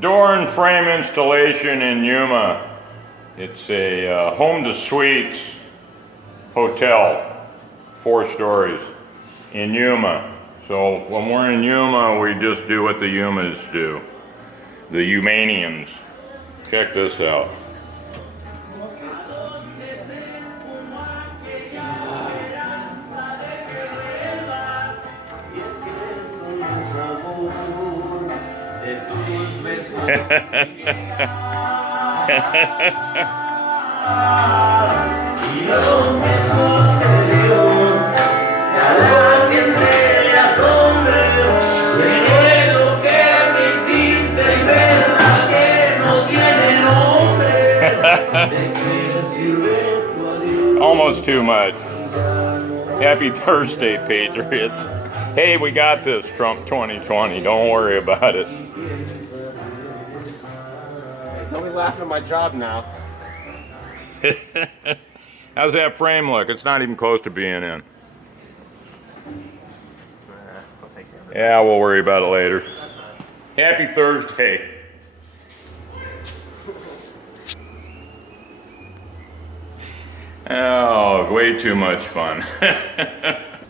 Door and frame installation in Yuma. It's a home to suites hotel, 4 stories in Yuma. So when we're in Yuma, we just do what the Yumas do, the Yumanians. Check this out. Almost too much. Happy Thursday, Patriots. Hey, we got this, Trump 2020. Don't worry about it. Don't be laughing at my job now. How's that frame look? It's not even close to being in. I'll take care of it. Yeah, we'll worry about it later. Happy Thursday. Oh, way too much fun.